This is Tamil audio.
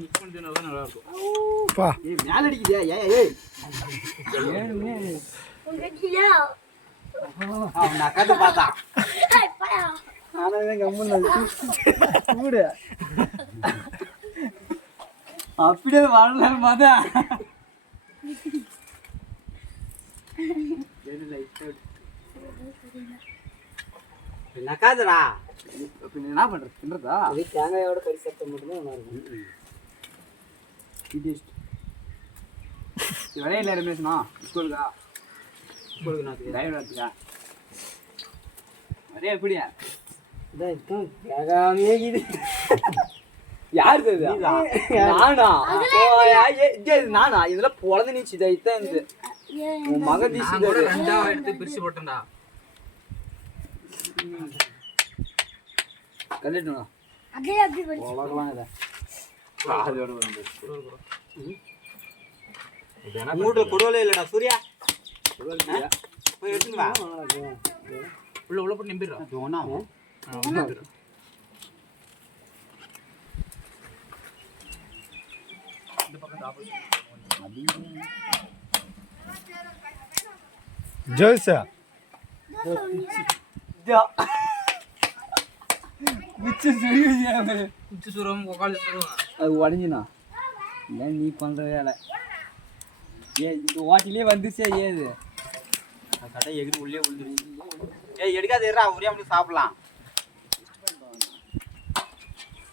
மிக்ஸ் பண்ணிட்டா தான் நல்லா இருக்கும். பா ஏய் மேல அடிக்குதே. ஏய் அவன் நக்காத பார்த்தா ஆனா கம்முன்னு சூடு அப்படியே வரலான்னு பார்த்தா நக்காதடா. பின்ன என்ன பண்றது தின்றதா அது தேங்காயோட கறி சத்தம் மட்டும்தான் நல்லா இருக்கும். விளையாடல ரமேஷ்னா ஸ்கூலுக்கா உங்களுக்கு நான் டிரைவர் எடுத்துக்கா நிறைய எப்படியா இதான் இருக்கும் கேட்காமே இது. யார் நானா நானா இதுல பொழந்து நீச்சு இதான் இது உன் மகன் நான் கூட ரெண்டா எடுத்து பிரிச்சு போட்டேன்டா. கண்டிப்பா உலகலாம் இதை அதோட வந்து மூட்டை கொடுவலே இல்லடா சூர்யா. போய் எடுத்துன்னு வா. உள்ள போட்டு நம்பிடுறா. ஒண்ணா இந்த பக்கம் ஆப்போசிட் ஜோசா குச்சி சுரம் உக்காளி சுரம் அது உடஞ்சினா இல்லை நீ பண்ணுற வேலை இந்த ஓட்டிலே வந்துச்சே ஏது கடை எகிரி உள்ளே விழுந்துருச்சு. ஏய் எடுக்காத இருடா ஒரே மட்டும் சாப்பிடலாம்.